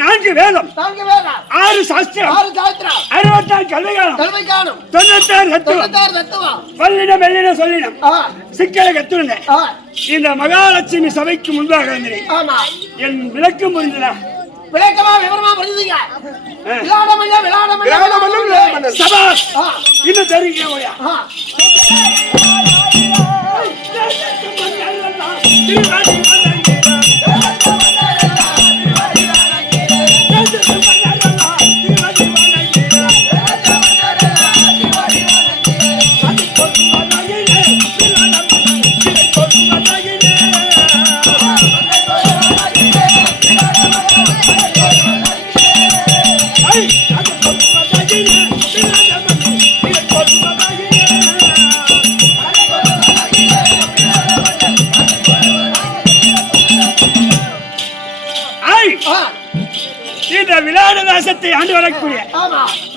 நான்கு வேதம் 6 சாஸ்திரம் 64 கல்விகாலம் 96 தத்துவம் வல்லினம் வெள்ளின சொல்லினம் சிக்கலை கத்துருங்க. இந்த மகாலட்சுமி சபைக்கு முன்பாக வந்தேன். என் விளக்கம் புரிந்ததா? விளக்கமா விவரமா புரியுதுங்க. சபாஸ் இன்னும் தெரியுங்க. விளையாடதாசத்தை ஆண்டு வரக்கூடிய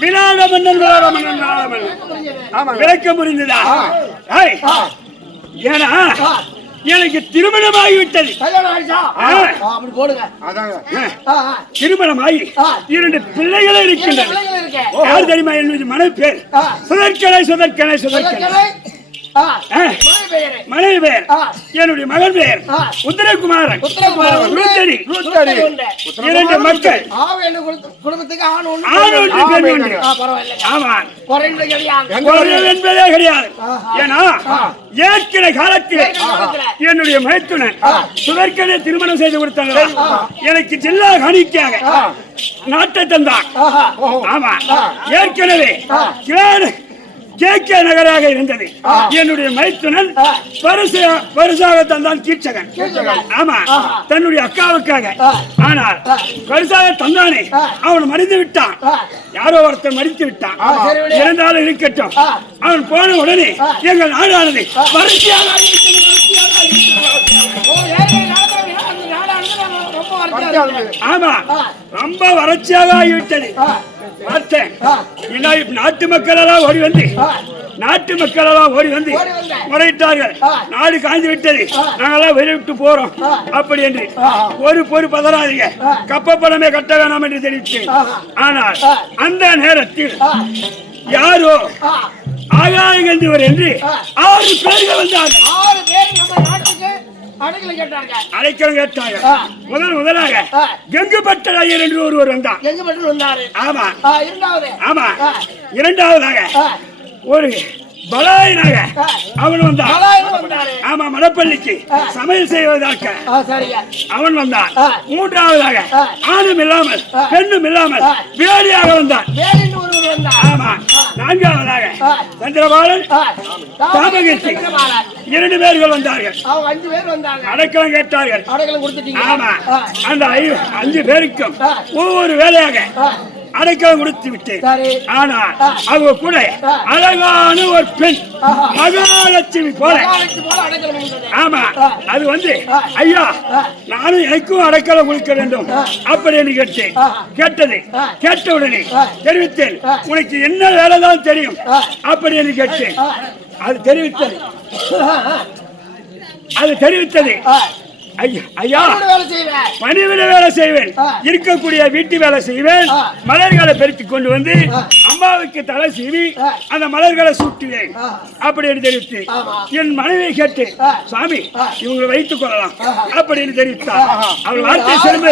விளையாட மன்னன் விளக்கம் புரிந்ததா? ஏன்னா எனக்கு திருமணமாகிவிட்டது. திருமணமாகி 2 பிள்ளைகளே இருக்கின்றன. யார் தெரியுமா? என்னுடைய மனைவி பேர் சுதர்கனை மனைவி பெயர் என்னுடைய மகன் பெயர் உத்தரகுமாரன். 2 மக்கள், குடும்பத்துக்கு என்பதே கிடையாது. ஏன்னா ஏற்கனவே காலத்தில் என்னுடைய மைத்துனன் சுதர்கனை திருமணம் செய்து கொடுத்தாங்க. எனக்கு ஜில்லா காணிக்காக நாட்டை தந்தான். ஆமா, ஏற்கனவே நகராக இருந்தது. என்னுடைய மைத்துனன் பரிசாக தந்தான் கீட்சகன். ஆமா, தன்னுடைய அக்காவுக்காக. ஆனால் பரிசாக தந்தானே அவன் மறித்து விட்டான். யாரோ ஒருத்தர் மறித்து விட்டான். இருந்தாலும் இருக்கட்டும், அவன் போன உடனே எங்கள் நாடானது ஆமா ரொம்ப வறட்சியாக ஆகிவிட்டது. நாட்டு மக்கள் எல்லாம் ஓடி வந்து நாட்டு மக்கள் எல்லாம் ஓடி வந்து முறையிட்டார்கள். நாடு காய்ந்து விட்டது, நாங்கெல்லாம் வெளியிட்டு போறோம் அப்படி என்று. ஒரு பதறாதீங்க, கப்பப்படமே கட்ட வேணாம் என்று தெரிவித்து. ஆனால் அந்த நேரத்தில் யாரோ ஆகாயகந்திவர் என்று 6 பேர்கள் வந்தார்கள். 6 பேர் நம்ம நாட்டுக்கு அடைக்கலம் கேட்டார்கள். முதலாக கெங்குபட்ட ஐயர் என்று ஒருவர் வந்தார். ஆமா. இரண்டாவதாக ஒரு பலாயனாக அவன் வந்தான். ஆமா, மடப்பள்ளிக்கு சமையல் செய்வதற்கு அவன் வந்தான். மூன்றாவதாக ஆணும் இல்லாமல் பெண்ணும் இல்லாமல் வேடியாக வந்தான். ஆமா. நான்காவதாக சந்திரபாலன் தாமகிருஷ்ணி 2 பேர்கள் வந்தார்கள். அடைக்கலம் கேட்டார்கள். ஆமா. அந்த 5 பேருக்கும் ஒவ்வொரு வேலையாக அடைக்கலம் கொடுத்து விட்டேன். ஆனால் அவங்க கூட அழகான ஒரு பெண் மகாலட்சுமி போல. ஆமா. அது வந்து ஐயா நானும் எனக்கும் அடைக்கலம் கொடுக்க வேண்டும் அப்படின்னு கேட்டது. கேட்ட உடனே தெரிவித்தேன், உனக்கு என்ன வேலைதான் தெரியும் அப்படின்னு கேட்டேன். அது தெரிவித்தது ஐயா பணிவிட வேலை செய்வேன், இருக்கக்கூடிய வீட்டு வேலை செய்வேன், மலர்களை பெருக்கி கொண்டு வந்து அம்மாவுக்கு தலை சீவி அந்த மலர்களை சூட்டுவேன் அப்படின்னு தெரிவித்து என் மனைவியை கேட்டு, சாமி இவங்களை வைத்துக் கொள்ளலாம் அப்படின்னு தெரிவித்தார். அவர் வார்த்தை சிறந்த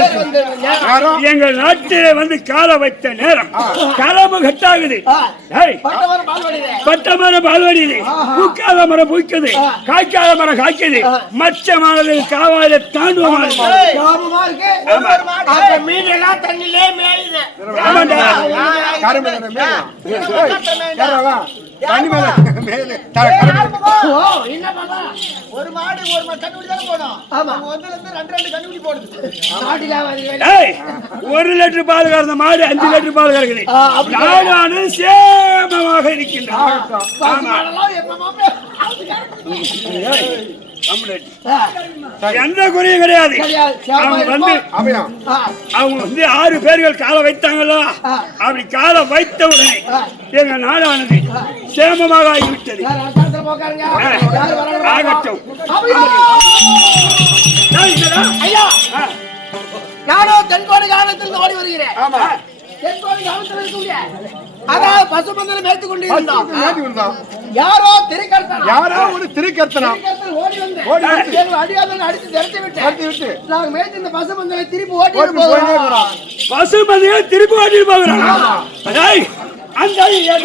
எங்கள் நாட்டிலே வந்து கால வைத்த நேரம் காலமும் கட்டாகுது. பட்ட மரம் பால்வடியுது, பூக்காத மரம் பூக்குது, காய்க்காத மரம் காய்க்குது, மச்சமானது காவாயில தாண்டுவமா ஒரு மாடு ஒரு கண்டுபிடி தான் போடும். ஆமா, ரெண்டு கண்டுபிடி போடுது. 1 லிட்டர் பால் கறந்த மாடு 5 லிட்டர் பால் கறக்குது. நாடானு சேமமாக இருக்கின்றது. எந்த குறையும் கிடையாது. அவங்க வந்து 6 பேர்கள் காலை வைத்தாங்களா, அப்படி காலை வைத்த உடனே எங்க நாடானது சேமமாக ஆகிவிட்டது. ஆகட்டும். நானோ தென்கோடி காலத்தில் ஓடி வருகிறேன். தென்கோடி காலத்தில் இருக்கக்கூடிய அதாவது பசுமந்தனை மேய்த்துக் கொண்டிருந்தோம். யாரோ ஒரு திரிகர்த்தனா ஓடி வந்து எங்கள் அடியாதனை அடித்து திரட்டி விட்டு நாங்கள் மேய்த்து இந்த பசுமந்தனை திருப்பி ஓட்டிட்டு போகிறோம். பசுமந்தையை திருப்பி ஓட்டிட்டு போகிறாங்க. அந்த ஐயா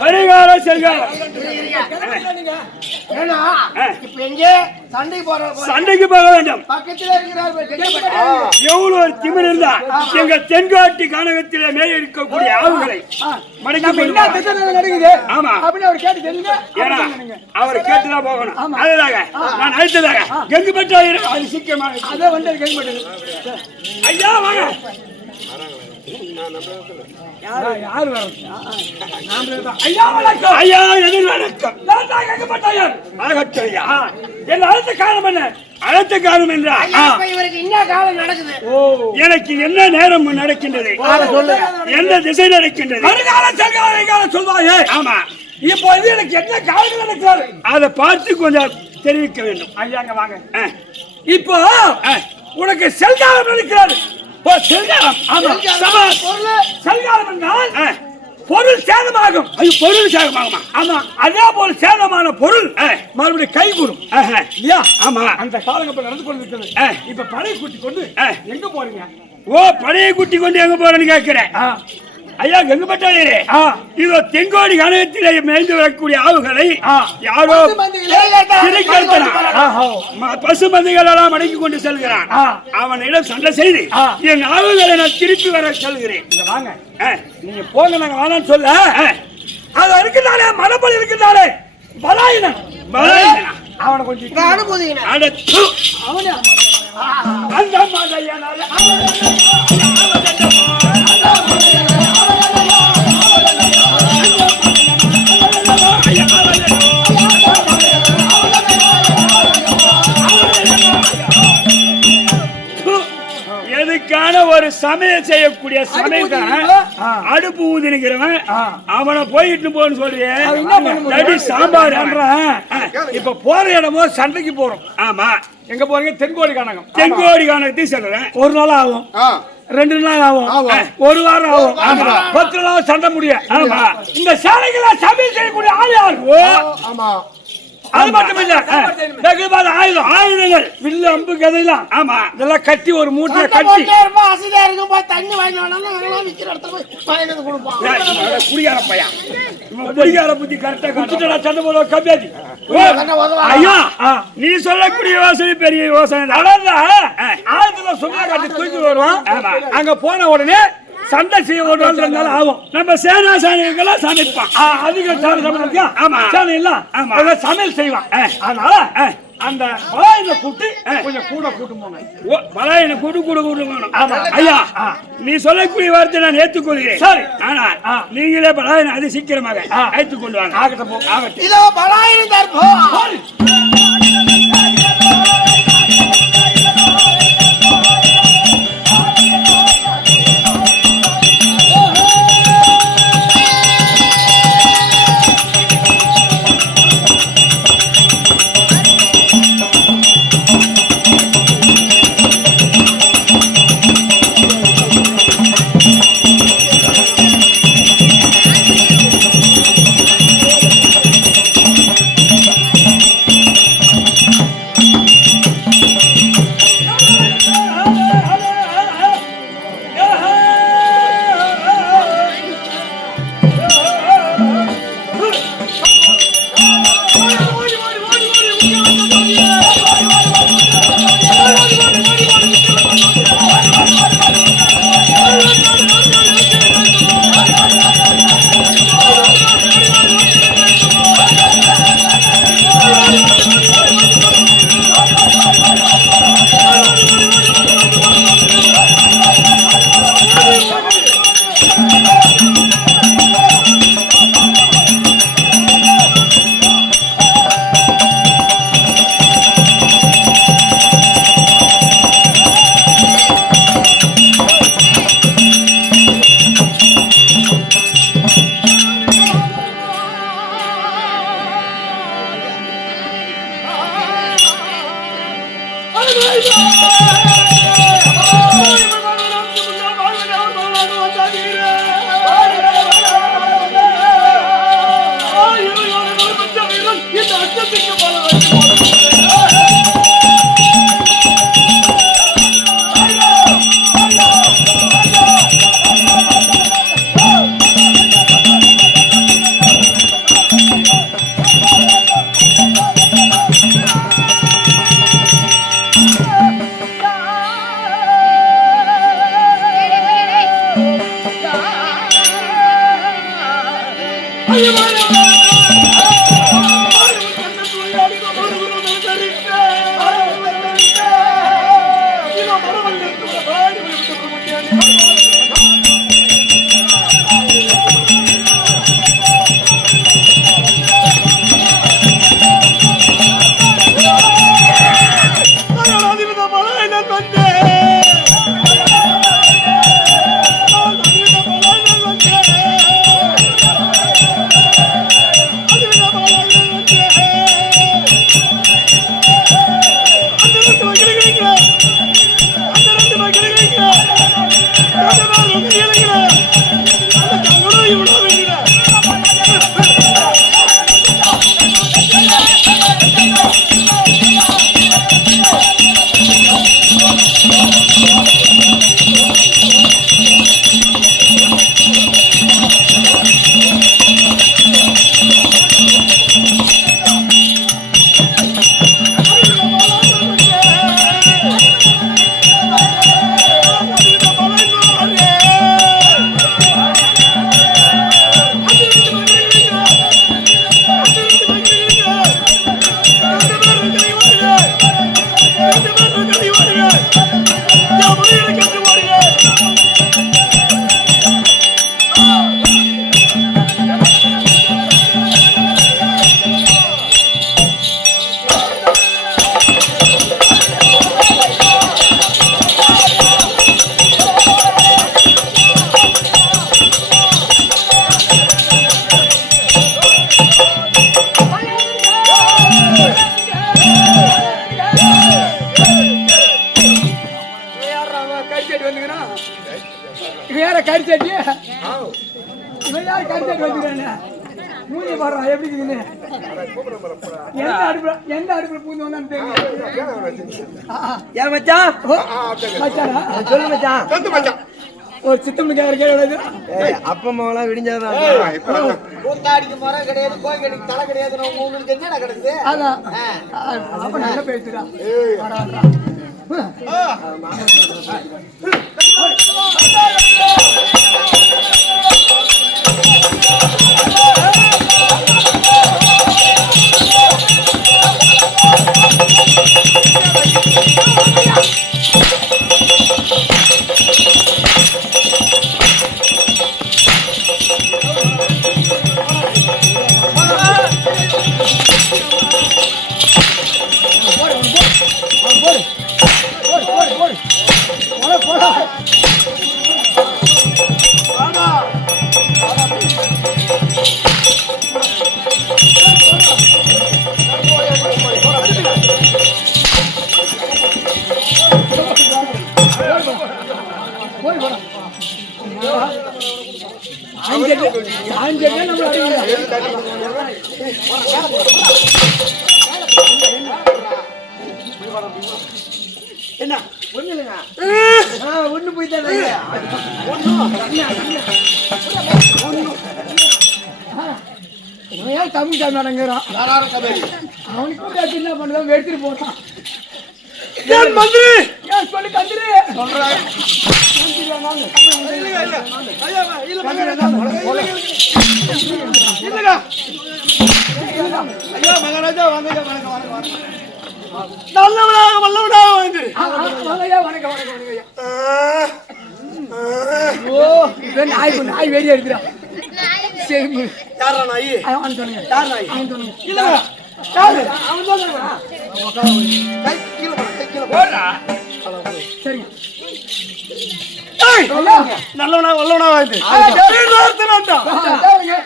பரிகாரம் செல்காரம் சண்டைக்கு போக வேண்டும். எவ்வளவு ஒரு திமிர் இருந்தா எங்க தென்காட்டி கானகத்திலே மேலே இருக்கக்கூடிய ஆவுகளை ஆமா அவர் கேட்டுதான் போகணும். அதுதாக நான் அடுத்ததாக கெங்கு பெற்ற அது சீக்கிரமாக அதை வந்து கெங்கு பெற்றது. ஐயா வாங்க. யார் ஐயா எதிர்வணக்கம். என் அடுத்த காலம் என்ன? அடுத்த காலம் என்றா எனக்கு என்ன நேரம் நடக்கின்றது, எந்த திசை நடக்கின்றது, சொல்வாயே. ஆமா, இப்போ எனக்கு என்ன காலம் நடக்கிறது அதை பார்த்து கொஞ்சம் தெரிவிக்க வேண்டும். ஐயாங்க வாங்க. இப்போ உனக்கு செல்காலம் நடக்கிறது. பொருள் சேதமாகும். பொருள் சேதமாகுமா? ஆமா, அதே போல சேதமான பொருள் மறுபடியும் கை கூடும். ஆமா, அந்த காலகட்டம் நடந்து கொண்டிருக்கிறது. இப்ப படையை கூட்டி கொண்டு எங்க போறீங்க? ஓ, படையை கூட்டி கொண்டு எங்க போறேன்னு கேட்கிறேன். ஐயா கங்கப்பட்டாயிரே இதோ தென்கோடி கணத்திலே மேய்ந்து வரக்கூடிய ஆவுகளை யாரோ பசு மந்தைகள் எல்லாம் அடக்கி கொண்டு செல்கிறான். அவனிடம் சண்டை செய்து என் ஆவுகளை நான் திருப்பி வர சொல்கிறேன். வாங்க நீங்க போங்க, நாங்க வேணான்னு சொல்ல. அது இருக்குதானே மனப்பல் இருக்குதானே பலாயினன் அவனை கொஞ்சம் அனுபூதிங்க அவனே அந்த மாதையனால எதுக்கான ஒரு சமையல் செய்யக்கூடிய சமையல் அடுப்பு ஊதினுக்கிறவன் அவனை போயிட்டு போன்னு சொல்றேன். சாம்பார் இப்ப போற இடமோ சண்டைக்கு போறோம். ஆமா எங்க போறீங்க? தென்கோடி கானகம். தென்கோடி கானகத்தையும் சொல்றேன். ஒரு நாள் ஆகும், 2 நாள் ஆகும், 1 வாரம் ஆகும், 10 நாள் சண்டை முடியும். ஆமா இந்த சாலைகளை சமையல் செய்யக்கூடிய ஆள் யாரு? அது மட்டும் இல்ல, ஆயுதங்கள் வில்லு அம்பு கதையெல்லாம் ஆமா இதெல்லாம் கட்டி ஒரு மூட்டை கட்டி குடிகார பையன் குடிகார புத்தி கரெக்டா கட்டிட்டா சண்டை போட கம்மியாச்சு. ஐயா நீ சொல்லக்கூடிய யோசனை பெரிய யோசனை. ஆயுதத்துல சும்மா கட்டி தூக்கி வருவான். அங்க போன உடனே சண்டை செய்ய ஒரு நாள் 2 நாள் ஆகும். நம்ம சேனா சாணிகள்லாம் சமைப்பான். அதிக சமையல் ஆமா சமையல் சமையல் செய்வான். அதனால அந்த பலாயின கூட்டி கொஞ்சம் கூட போங்க. பலாயின கூட்டு போகணும். ஐயா நீ சொல்லக்கூடிய வார்த்தை நான் ஏற்றுக்கொள்கிறேன். சரி ஆனா நீங்களே பலாயின அது சீக்கிரமாக ஏற்றுக் கொண்டு வாங்க. ஆகட்டும் இதோ பலாயின தர்ப்பம். மூஞ்சி பாடுறா எப்படி இருக்குன்னு எந்த அடுப்புல பூந்து வந்தான்னு தெரியும். ஏன் மச்சான் மச்சானா சொல்லு மச்சான் ஒரு சித்தம் கேட்கறது அப்பா அம்மாவெல்லாம் விடிஞ்சாதான் கூத்தாடிக்கு மரம் கிடையாது கோயிலுக்கு தலை கிடையாது உங்களுக்கு என்னடா கிடக்குது அதான் அப்ப நல்லா பேசுறா என்ன ஒண்ணு இல்லைங்க ஒண்ணு போயிட்டாங்க தமிழ் தமிழ்நாடுங்கிறான் அவனுக்கு என்ன பண்ணுதான் எடுத்துட்டு போட்டான் மந்திரி சொல்லி கந்திரி சொல்றேன் மகாராஜா வாங்க நல்லவனாக வல்லவனாக வந்து வணக்கம் நாய் வெளியே எடுக்கிறான் யாரா நாய் அவன் சொன்னீங்க யார் நாய் அவன் சொன்னீங்க இல்ல அவன் சரிங்க நல்லவனா வல்லவனா வாய்ப்பு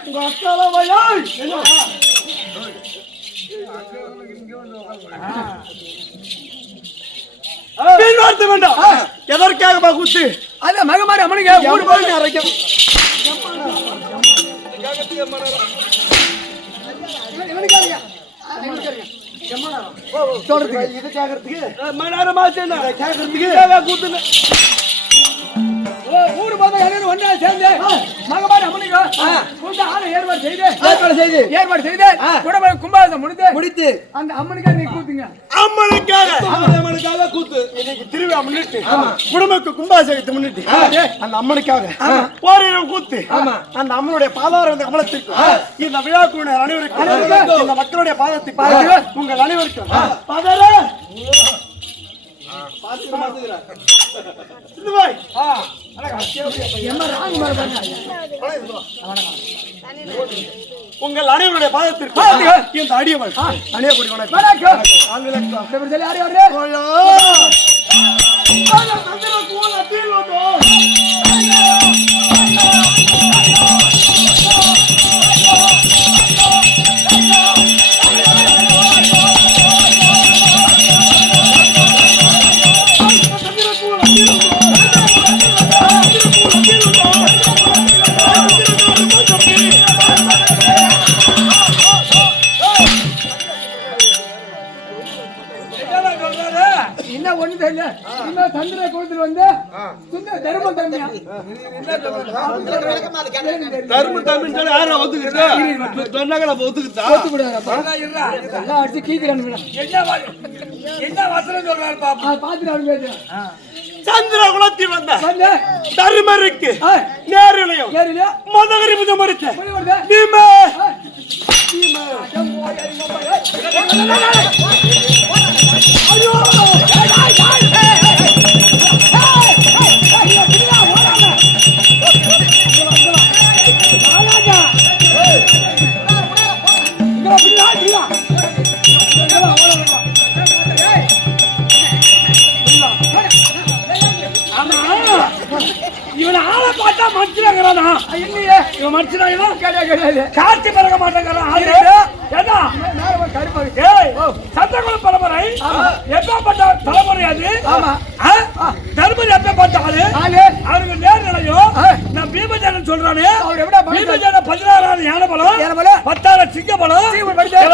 உங்க அக்கால வேண்டாம் எதற்காக கூத்து அல்ல மகமாரி அம்மனுக்கு ஊர் போய் அரைக்கும் சொல்றதுக்கு இது கேக்குறதுக்கு மணி நேரமா கேக்குறதுக்கு கூத்து ஊரு போது ஒன்னா சேர்ந்து மகமாரி அம்மனுக்கு ஆளை ஏற்பாடு செய்து கும்பாசம் முடித்து அந்த அம்மனுக்காக நீ கூத்துங்க அம்மனுக்காக கூத்து இன்னைக்கு திருவிழா முன்னிட்டு குடும்பக்கு கும்பாசகத்தை முன்னிட்டு அந்த அம்மனுக்காக ஓரிரம் கூத்து அந்த அம்மனுடைய பாதாரம் இந்த கமலத்திற்கு இந்த விழாக்குள்ள அனைவருக்கும் இந்த மக்களுடைய பாதத்தை பார்த்து உங்கள் அனைவருக்கும் பாதார உங்கள் அனைவருடைய பாதத்திற்கு இந்த அடியவன் அணியக்கூடிய என்ன ஒண்ணு தெரியல சந்திர கோலத்தில் வந்து தர்மம் தர்மம் தர்மம் சொல்லி யாரும் ஒத்துக்கிட்டு சொன்னாங்க நம்ம ஒத்துக்கிட்டா அடிச்சு கீக்கிறான் என்ன வசனம் சொல்றாரு பாத்துட்டு சந்திர குலத்தில் வந்த தர்மருக்கு நேரிலையும் மதகரி புஜம் மறுத்த நீமே ஐயோ இவனை ஆளை பார்த்தா மனுஷனாங்கிறானா இல்லையே இவன் மனுஷனா கிடையாது காட்சி பறக்க மாட்டேங்கிறான் சந்திரகுல பரம்பரை எப்பப்பட்ட தலைமுறை அது தர்மர் எப்பப்பட்ட ஆளு அவருக்கு நேர்நிலையும் பீமசேனன் சொல்றானே அவர் எப்படா பீமசேனன் 16,000 யானை பலம் 10,000 சிங்க பலம்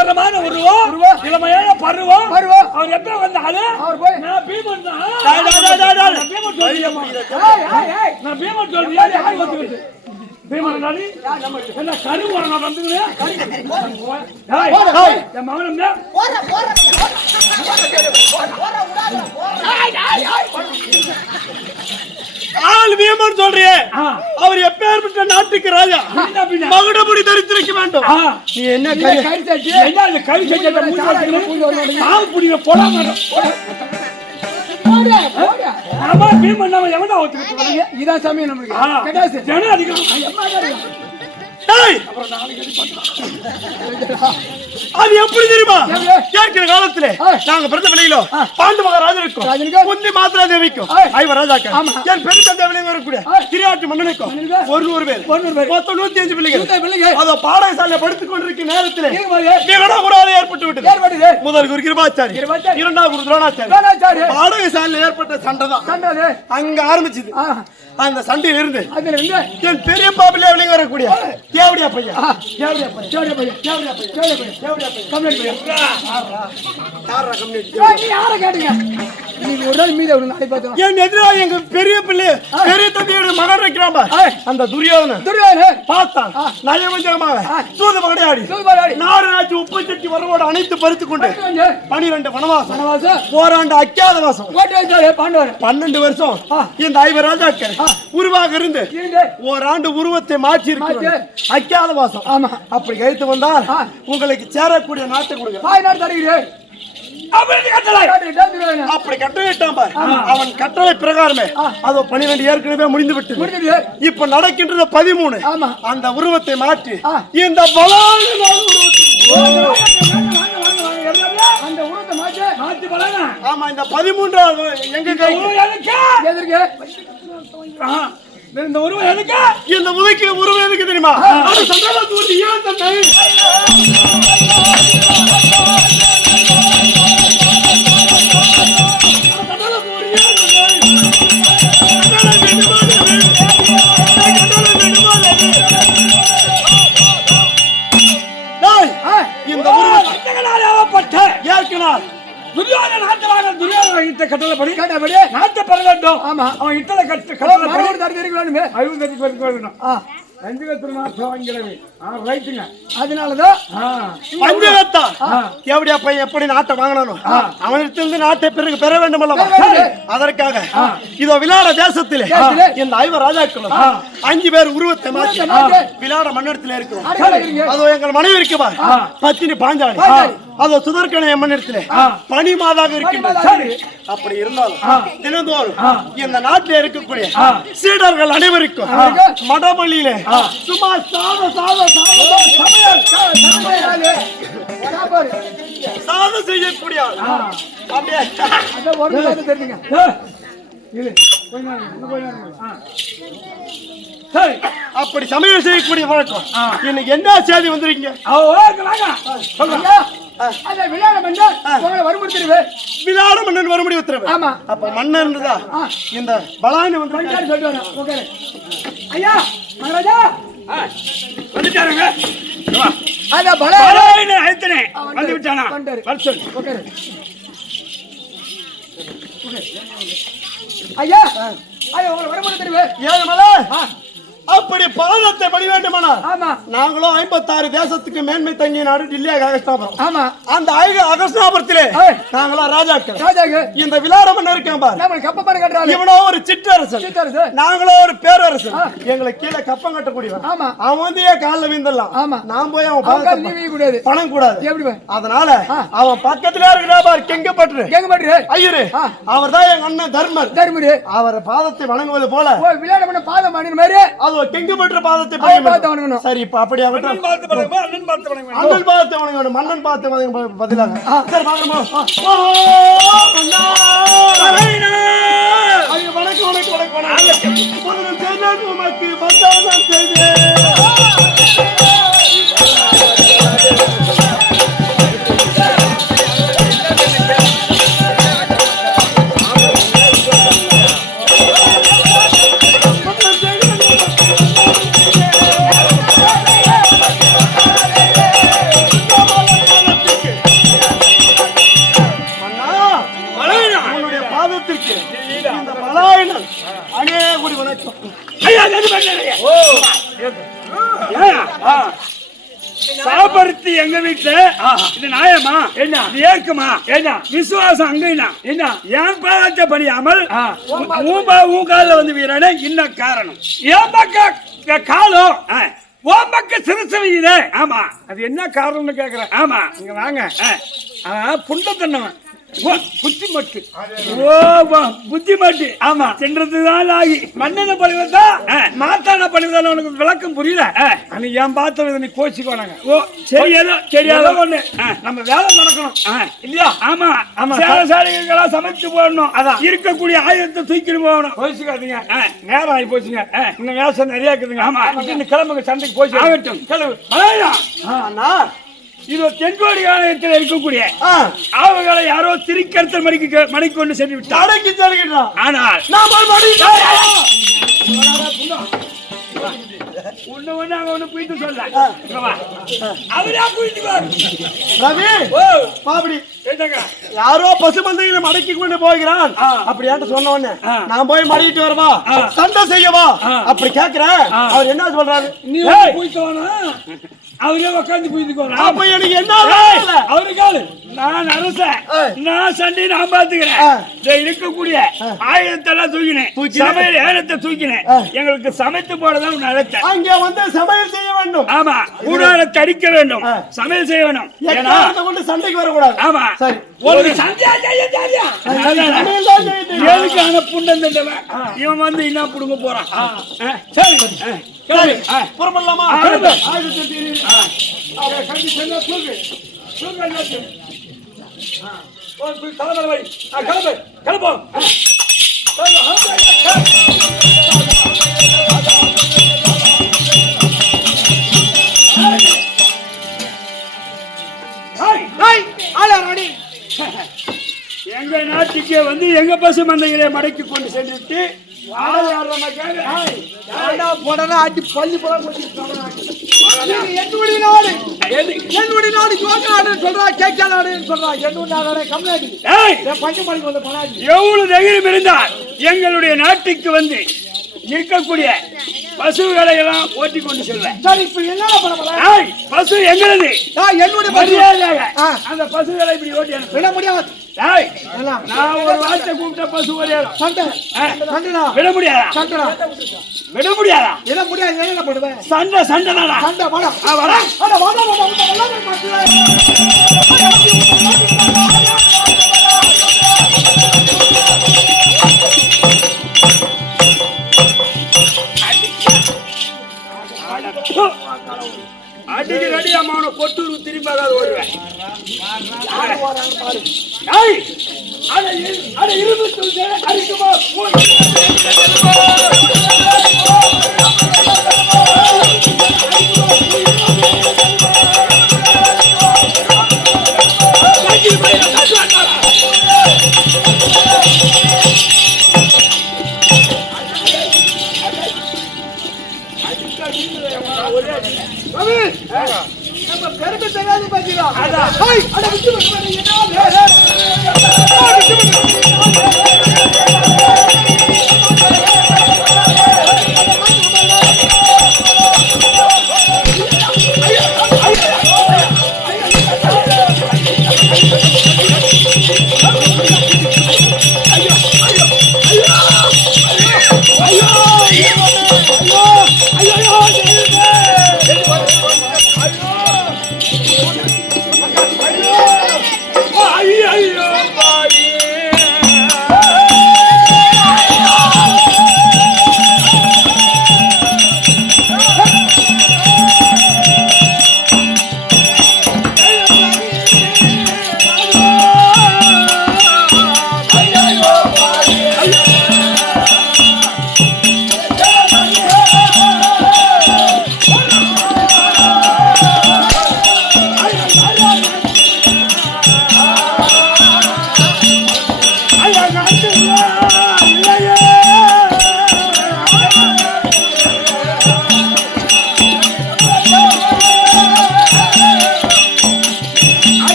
இளமான உருவம் இளமையான பருவம் அவர் எப்ப வந்தாரு அவர் போய் நான் பீமன் தான் நான் பீமன் சொல்றியா யார் வந்து பீமன் நாடி என்ன கருவற நான் வந்துங்க என் மகன் ஆள் பீமன் சொல்றியே அவர் எப்பேற்பட்ட நாட்டுக்கு ராஜா மகுடமுடி தரித்திருக்க வேண்டும் நீ என்ன கரிசட்டி என்ன கரிசட்டி நான் புடிங்க போடா ஆமா பீமன் நாம எவனா ஒத்துக்கிட்டு இதான் சமயம் நமக்கு கடாசு ஜன அதிகம் அது எப்படி தெரியுமா கேட்கிற காலத்துல நாங்க பிறந்த விலையிலோ பாண்டு மகாராஜருக்கும் குந்தி மாத்திரா தேவிக்கும் ஐவர் ராஜாக்கள் என் பெரிய தந்தை விலையில் வரக்கூடிய திரியாட்டு மன்னனுக்கும் 100 பேர் மொத்தம் 105 பிள்ளைகள் அதோ பாடசாலை படுத்துக் கொண்டிருக்கும் நேரத்தில் விகடகுராதை ஏற்பட்டு விட்டது முதல் குரு கிருபாச்சாரி இரண்டாவது குரு துரோணாச்சாரி பாடசாலையில் ஏற்பட்ட சண்டை தான் அங்க ஆரம்பிச்சது அந்த சண்டையில இருந்து என் பெரிய பாப்பிலே விலையில் வரக்கூடிய தேவடியா பையன் என் எதிராக எங்க பெரிய பிள்ளை பெரிய தந்தையோட மகன் இருக்கிறான் அந்த துரியோதனன் பார்த்தான் நயவஞ்சகமாக சூது பகடையாடி நாடு நாச்சு உப்பு சட்டி வரவோடு அனைத்து பறித்துக் கொண்டு 12 வனவாசம் போராண்டு அக்கியாதவாசம் 12 வருஷம் இந்த ஐவர் ராஜாக்கள் உருவாக இருந்து ஓராண்டு உருவத்தை மாற்றி இருக்கு அக்கியாதவாசம் அப்படி கழித்து வந்தால் உங்களுக்கு சேரக்கூடிய நாட்டை கொடுங்க அப்படி கட்டளையிட்டான் பார் அவன் கட்டளை பிரகாரமே அதோ 12 ஏற்கனவே முடிந்து விட்டு இப்ப நடக்கின்றது 13 அந்த உருவத்தை மாற்றி இந்த அந்த உருவத்தை மாற்றி பலனா ஆமா இந்த 13 எங்க கை இந்த உருவம் எதுக்கு இந்த உதைக்கு உருவம் எதுக்கு தெரியுமா அது சந்தர்ப்பத்து வந்து ஏன் தந்தை இந்த உருவப்பட்ட ஏற்கனால் துரியோதன நாட்டவான துரியோதன கட்டளப்படி நாட்டை பெற வேண்டும் அவன் இட்டலை கட்டளை அதனாலதான் எப்படியா பையன் எப்படி நாட்டை வாங்கணும் அவனிடத்திலிருந்து நாட்டை பிறகு பெற வேண்டும் அல்லவா அதற்காக இதோ விளாட தேசத்திலே இந்த ஐவர் ராஜாக்களும் 5 பேர் உருவத்தை மாற்றி விளாட மண்ணிடத்தில் இருக்கிறோம் அதோ எங்கள் மனைவி இருக்குவா பத்தினி பாஞ்சாலி அதோ சுதர்கனை மண்ணிடத்திலே பனி மாதாக இருக்கின்றது அப்படி இருந்தாலும் தினந்தோறும் இந்த நாட்டில் இருக்கக்கூடிய சீடர்கள் அனைவருக்கும் மடபள்ளியிலே சும்மா சாதம் செய்யக்கூடிய அப்படி சமையல் செய்யக்கூடிய வழக்கம் இன்னைக்கு என்ன செய்தி வந்திருக்கீங்க விளையாட மன்னன் வரும்படி உத்தரவு அப்ப மன்னன் இந்த பலானி வந்து ஐயா மகாராஜா வந்துட்டாருங்க வந்து விட்டானா ஐயா ஐயா உங்களை வருமானம் தெரிவே ஏழு மலை அப்படி பாதத்தை படி வேண்டுமானால் நாங்களும் 56 தேசத்துக்கு மேன்மை தங்கிய நாடு டில்லி அகஸ்தாபுரம் அந்த அகஸ்தாபுரத்திலே நாங்களும் ராஜாக்கள் இந்த விளாட மன்னர் இருக்கான் இவனோ ஒரு சிற்றரசன் நாங்களும் ஒரு பேரரசன் எங்களை கீழே கப்பம் கட்டக்கூடியவன் அவன் வந்து ஏன் காலில் வீழ்ந்துடலாம் நான் போய் அவன் பாதத்தை பணம் கூடாது அதனால அவன் பக்கத்திலே இருக்கிறா கெங்கப்பட்டு ஐயரு அவர் தான் எங்க அண்ணன் தர்மர் அவர் பாதத்தை வணங்குவது போல விளையாட பண்ண பாதம் பண்ணின மாதிரி கெங்கு பெற்ற பாதத்தை வணங்கணும் சரி இப்ப அப்படியே அண்ணன் பாதத்தை வணங்கணும் மன்னன் பாதத்தை வணங்க பதிலாக சரி சமத்து எங்க வீட்டுல இது நியாயமா? என்ன ஏற்குமா? என்ன விசுவாசம் அங்க என்ன என் பாதத்தை பணியாமல் உன் கால வந்து வீரனே என்ன காரணம்? என் பக்க காலம் உன் பக்க சிறுசு வீரே. ஆமா, அது என்ன காரணம்னு கேக்குறேன். ஆமா, இங்க வாங்க. புண்ட தன்னவன் புத்தி மட்டு. புத்தி மட்டு. ஆமா, சென்றதுதான் ஆகி மண்ணெண்ண பணிவதா மாத்தான பணிவதான உனக்கு விளக்கம் புரியல. அன்னைக்கு என் பார்த்த நீ கோச்சிக்கோனாங்க. ஓ சரி, ஏதோ தெரியாத ஒண்ணு. நம்ம வேலை நடக்கணும் இல்லையா? ஆமா ஆமா, சாலைகளா சமைச்சு போடணும். அதான் இருக்கக்கூடிய ஆயுதத்தை தூக்கிட்டு போகணும். கோச்சிக்காதீங்க, நேரம் ஆகி போச்சுங்க. இன்னும் வேஷம் நிறைய இருக்குதுங்க. ஆமா, இன்னும் கிளம்புங்க, சண்டைக்கு போச்சு. ஆகட்டும், கிளம்பு. இது தென்கோடி ஆலயத்தில் இருக்கக்கூடிய ஆவுகளை யாரோ திரிக்கர்த்தல் மணிக்கு கொண்டு சென்று விட்டார். ஆனால் யாரோ பசுமந்தையில மடக்கி கொண்டு போகிறான் அப்படி சொன்ன உடனே நான் போய் மடக்கிட்டு வரவா, சண்டை செய்யவா அப்படி கேக்குறேன். அவர் என்ன சொல்றாரு? நீ அவரே உட்காந்து புரிஞ்சுக்கோங்க. அப்ப எனக்கு என்ன அவருக்கால நான் அரசன், நான் சண்டை நான் பாத்துக்கிறேன். இருக்கக்கூடிய ஆயுதத்தெல்லாம் தூக்கினேன், சமையல் ஏனத்தை தூக்கினேன். எங்களுக்கு சமைத்து போடதான் நடத்தேன். அங்க வந்து சமையல் செய்ய வேண்டும். ஆமா, கூடாரத்தை அடிக்க வேண்டும், சமையல் செய்ய வேணும். கொண்டு சண்டைக்கு வரக்கூடாது. ஆமா, சரி. ஒரு ஏழுக்கான புண்டம் தண்டவன் இவன் வந்து என்ன புடுங்க போறான். சரி சரி, புறப்படலாமா? கிளப்போம். எங்க நாட்டுக்கே வந்து எங்க பசு மந்தைகளை மடக்கி கொண்டு சென்றுட்டு எவ்வளவு தைரியம் இருந்தால் எங்களுடைய நாட்டுக்கு வந்து இருக்கக்கூடிய பசுகளை எல்லாம் ஓட்டி கொண்டு செல்வேன். பசு எங்களது, என்னுடைய மரியாதையாக அந்த பசுகளை இப்படி ஓட்டி விட முடியாது. நான் ஒரு வார்த்தை கூப்பிட்ட பசு விட முடியாதா? விட முடியாதா? விட முடியாது. என்ன பண்ணுவேன்? சண்டை சண்டை சண்டை அடிக்கு ரெடியாமான கொட்டூர் திரும்பாத வருவேன். பெருமை தெரியாது பாத்தீங்களா? ஐயோ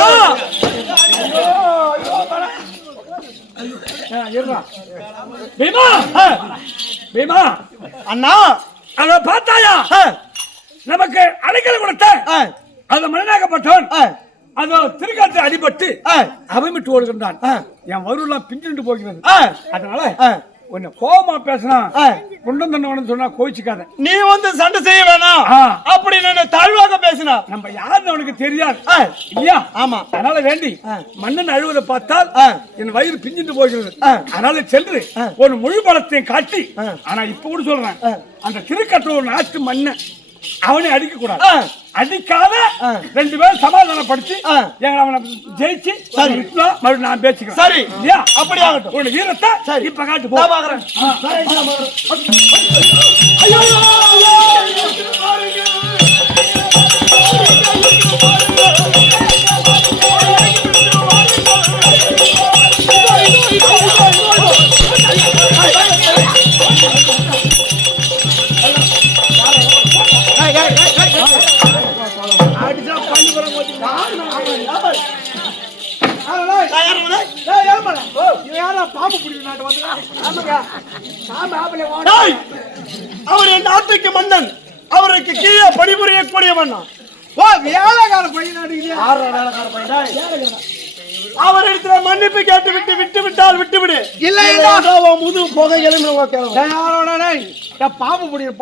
அண்ணா பீமா பீமா அண்ணா அத பார்த்தாயா நமக்கு அடைக்கல கொடுத்த அந்த மன்னனாகப்பட்டவன் அதோ திருக்காற்று அடிபட்டு அவமிட்டு ஓடுகின்றான் என் வருலாம் பிஞ்சுட்டு போகிறது அதனால உன்னை கோபமா பேசினா குண்டம் தண்டவன் சொன்னா கோவிச்சுக்காத நீ வந்து சண்டை செய்ய வேணாம் அப்படி நான் தாழ்வாக பேசினா நம்ம யாருன்னு அவனுக்கு தெரியாது இல்லையா ஆமா அதனால வேண்டி மன்னன் அழுவதை பார்த்தால் என் வயிறு பிஞ்சிட்டு போகிறது அதனால சென்று ஒரு முழு பலத்தையும் காட்டி ஆனா இப்ப கூட சொல்றேன் அந்த திருக்கற்ற ஒரு நாட்டு மன்னன் அவனை அடிக்க கூடாது அடிக்காத ரெண்டு பேரும் சமாதானப்படுத்தி அவனை ஜெயிச்சு மறுபடியும் நான் பேச்சுக்கிறேன் சரி இல்லையா அப்படி ஆகட்டும் உன் வீரத்தை இப்ப காட்டு போ பாக்குறேன் அவர் என் நாட்டுக்கு மன்னன் அவருக்கு கீழே பணிபுரியக்கூடிய மன்னன் வேலைக்கார பையன் அவர் இடத்துல மன்னிப்பு கேட்டு விட்டு விட்டால் விட்டுவிடு இல்லை முது புகை எலும்பு பாம்பு முடியும்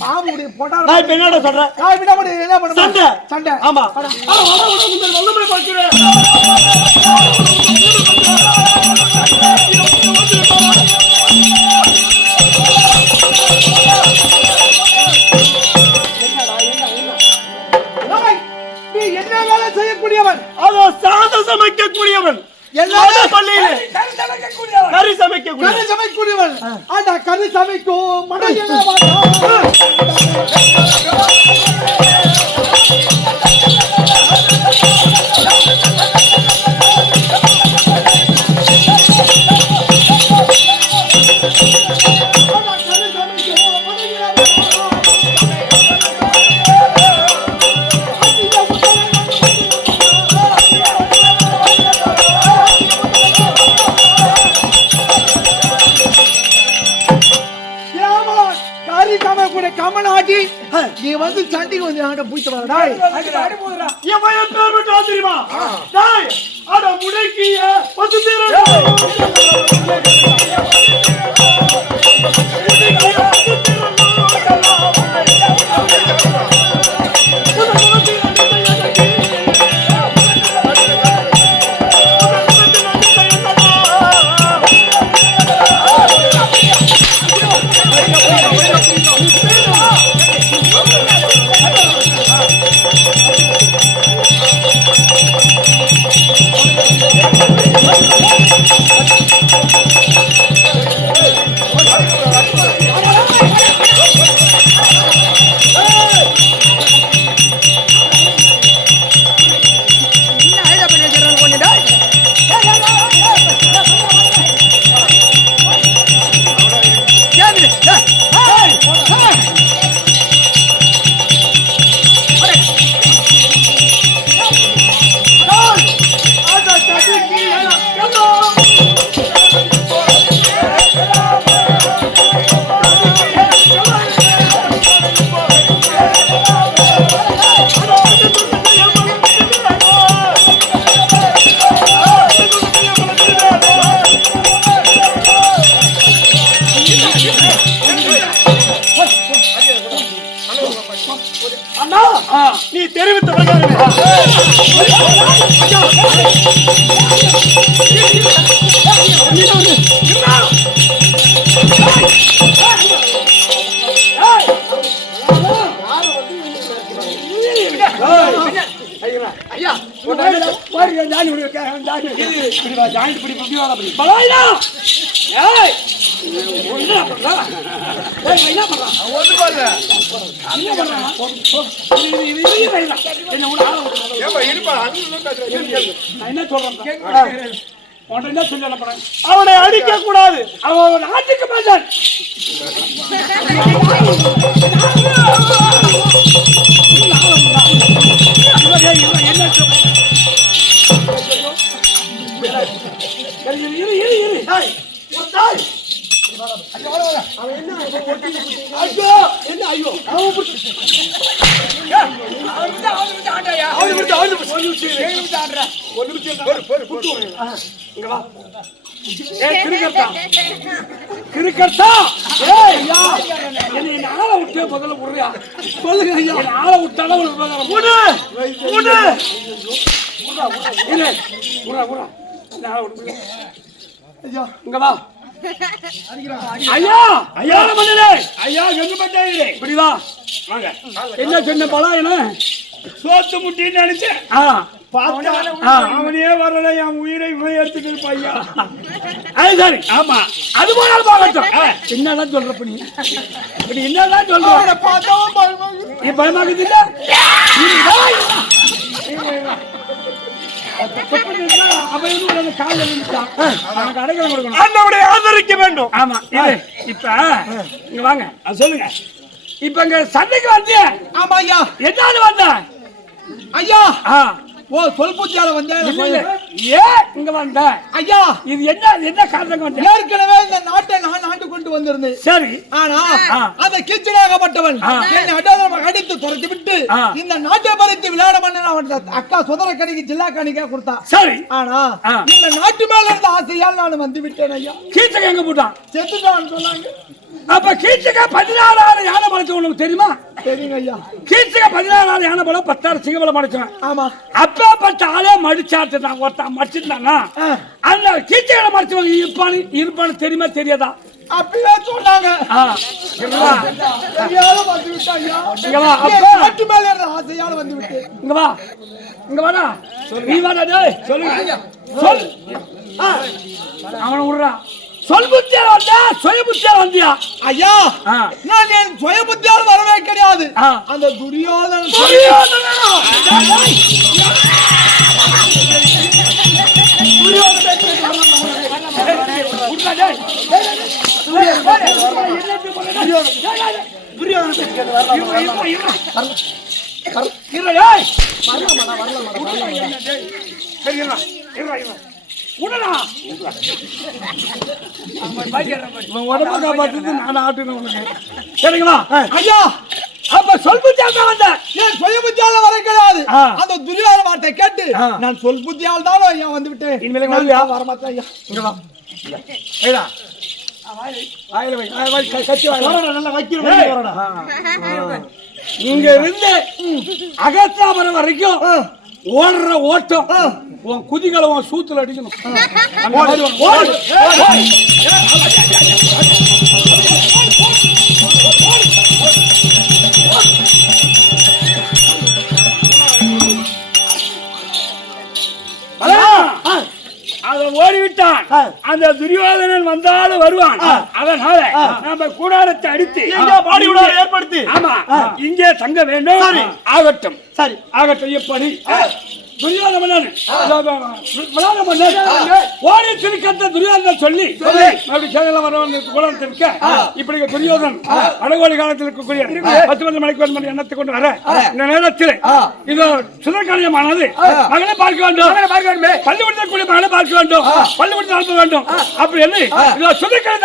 பாம்பு முடியும் போட்டா நான் இப்ப என்னடா சொல்றேன் என்ன பண்ண சண்டை சண்டை ஆமா நீ என்ன வேலை செய்யக்கூடியவன் அதோ சாதம் சமைக்கக்கூடியவன் எல்லா பள்ளியிலே கறி சமைக்கக்கூடியவன் ஆண்டா கறி சமைக்கும் மடையில கமனாட்டி நீ வந்து சண்டைக்கு வந்து ஆண்ட பூச்சி வரடா எவன் பேர் விட்டா தெரியுமா டேய் அட முடக்கிய பத்து தீரடா நீ தெரிவித்த அவனை அடிக்க கூடாது, அவன் நாட்டுக்கு மாட்டான். என்ன ஐயோ கிரிக்கெட்டா என்னை ஆளை விட்டு முதல்ல விடுறியா? சொல்லுங்க ஐயா. ஆளை விட்டாலும் இங்க வா ஐயா. ஐயா மன்னரே, ஐயா எங்க பட்டாயிரே இப்படிவா வாங்க. என்ன சொன்ன பழம் என்ன சோத்து முட்டின்னு நினைச்சேன். அவனே வரல, என் உயிரை இவன் எடுத்துட்டு இருப்பாய்யா. அது சரி. ஆமா, அது போனாலும் பார்க்கட்டும். என்னதான் சொல்றப்ப நீ இப்படி என்னதான் சொல்ற? நீ பயமாக்குது இல்ல? ஆதரிக்க வேண்டும். ஆமா, இப்ப இங்க வாங்க, அது சொல்லுங்க. இப்ப இங்க சண்டைக்கு வந்திய? ஆமா ஐயா. என்னால வந்த ஐயா? ஓ சொல்புத்தியால வந்தேன். ஏன் இங்க வந்த ஐயா? இது என்ன காரணம் வந்த? ஏற்கனவே இந்த நாட்டை நான் ஆண்டு கொண்டு வந்திருந்தேன். சரி. ஆனா அந்த கிச்சனாகப்பட்டவன் என்னை அடித்து துரத்தி விட்டு இந்த நாட்டை பறித்து விளையாட பண்ண அக்கா சுதர கணிக்கு ஜில்லா கணிக்கா கொடுத்தா. சரி. ஆனா இந்த நாட்டு மேல இருந்த ஆசையால் நான் வந்து விட்டேன் ஐயா. கீச்சக எங்க போட்டான்? செத்துட்டான்னு சொன்னாங்க. அப்ப கீச்சக 16,000 யானை படைச்சு உனக்கு தெரியுமா? தெரியுங்க ஐயா. கீச்சக 16,000 யானை படம் 10,000 சிங்கபலம் படைச்சவன். ஆமா. அப்பப்பட்ட ஆளே மடிச்சாட்டு நான் ஒருத்தன் மடிச்சிருந்தானா? அந்த கீச்சகளை மடிச்சவங்க இருப்பான்னு தெரியுமா தெரியாதா? அப்படியே சொன்னாங்க. நாட்டு மேல இருந்த ஆசையால வந்து விட்டு இங்க வா, இங்க வாடா. நீ வாடா டேய். சொல்லுங்க. சொல். அவன விடுறா. சொல் புத்தியால வந்தா சுய புத்தியால வந்தியா? ஐயா நான் என் சுய புத்தியால வரவே கிடையாது. அந்த துரியோதனன் சரிங்களா ஐயா? அப்ப சொல் புத்தியால் தான் வந்த. ஏன் சுய புத்தியால வர கிடையாது. அந்த துரியோதன வார்த்தை கேட்டு நான் சொல் புத்தியால் தான் ஐயா வந்து விட்டேன். இனிமேல் வர மாட்டேன் ஐயா. இங்க வா. ஐயா வாயில வை. கத்தி வாயில நல்லா வைக்கிறேன். இங்க இருந்து அகஸ்தாபுரம் வரைக்கும் ஓடுற ஓட்டம் உன் குதிகளை உன் சூத்துல அடிக்கணும். அதை ஓடிவிட்டான். அந்த துரியோதனன் வந்தாலும் வருவான். அதனால நம்ம கூடாரத்தை அடித்து ஏற்படுத்தி ஆமா இங்கே தங்க வேண்டும். ஆகட்டும். சரி ஆகட்டும். எப்படி துரியோதன மன்னன் ஓடி திருக்கத்த துரியோதனன் சொல்லி வரக்க இப்படி துரியோதனன் வடகோடி காலத்தில் இருக்கக்கூடிய 10 மணிக்கு எண்ணத்தை கொண்டு வர இந்த நேரத்தில் இது சுதற்காரியமானது மகனை பார்க்க வேண்டும். பள்ளிக்கூடத்தில் கூடிய மகனை பார்க்க வேண்டும். பள்ளிக்கூடத்தில் அனுப்ப வேண்டும். அப்படி என்ன சுதற்காரிய